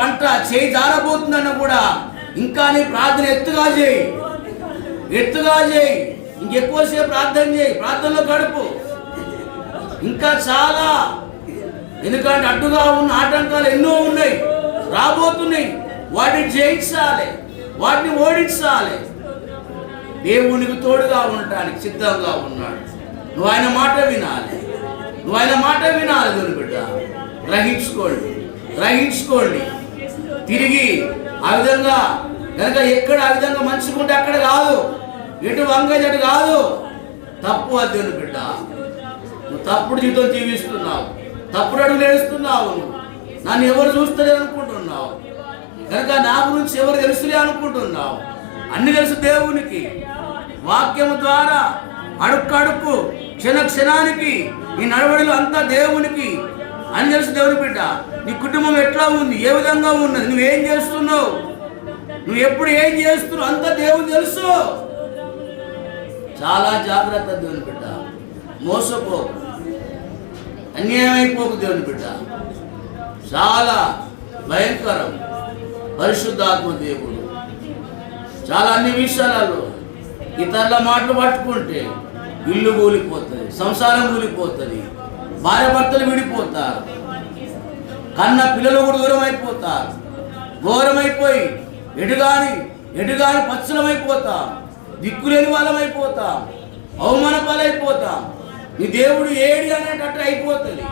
పంట చేయి జారబోతుందన్న కూడా ఇంకా నీ ప్రార్థన ఎత్తుగా చేయి, ఎత్తుగా చేయి, ఇంకెక్కువసేపు ప్రార్థన చేయి, ప్రార్థనలో గడుపు. ఇంకా చాలా, ఎందుకంటే అడ్డుగా ఉన్న ఆటంకాలు ఎన్నో ఉన్నాయి, రాబోతున్నాయి. వాటిని జయించాలి, వాటిని ఓడించాలి. దేవునికి తోడుగా ఉండటానికి సిద్ధంగా ఉన్నాడు. నువ్వు ఆయన మాట వినాలి, నువ్వు ఆయన మాట వినాలి. దేవుని బిడ్డ గ్రహించుకోండి, గ్రహించుకోండి. తిరిగి ఆ విధంగా కనుక ఎక్కడ ఆ విధంగా మంచుకుంటే అక్కడ కాదు, ఎటు వంగజటు కాదు, తప్పు. అది దేవుని బిడ్డ, నువ్వు తప్పుడు జీవితం జీవిస్తున్నావు, తప్పుడు అడుగులు వేస్తున్నావు. నన్ను ఎవరు చూస్తలే అనుకుంటున్నావు, కనుక నా గురించి ఎవరు తెలుసులే అనుకుంటున్నావు. అన్ని తెలుసు దేవునికి. వాక్యము ద్వారా అడుక్కు క్షణ క్షణానికి ఈ నడవడిలో అంతా దేవునికి అని తెలుసు. దేవుని బిడ్డ, నీ కుటుంబం ఎట్లా ఉంది, ఏ విధంగా ఉన్నది, నువ్వేం చేస్తున్నావు, నువ్వు ఎప్పుడు ఏం చేస్తున్నావు, అంతా దేవుని తెలుసు. చాలా జాగ్రత్త దేవుని బిడ్డ, మోసపోకు, అన్యాయం అయిపోకు దేవుని బిడ్డ. చాలా భయంకరం పరిశుద్ధాత్మ దేవుడు. చాలా అన్ని విషయాలలో ఇతరుల మాటలు పట్టుకుంటే ఇల్లు కూలిపోతుంది, సంసారం కూలిపోతుంది, భార్య భర్తలు విడిపోతారు, కన్న పిల్లలు కూడా దూరం అయిపోతారు, ఘోరమైపోయి ఎటుగాని పచ్చలమైపోతాం, దిక్కులేని వాళ్ళమైపోతాం, అవమాన పాలైపోతాం. నీ దేవుడు ఏడి అనేటట్టు అయిపోతుంది.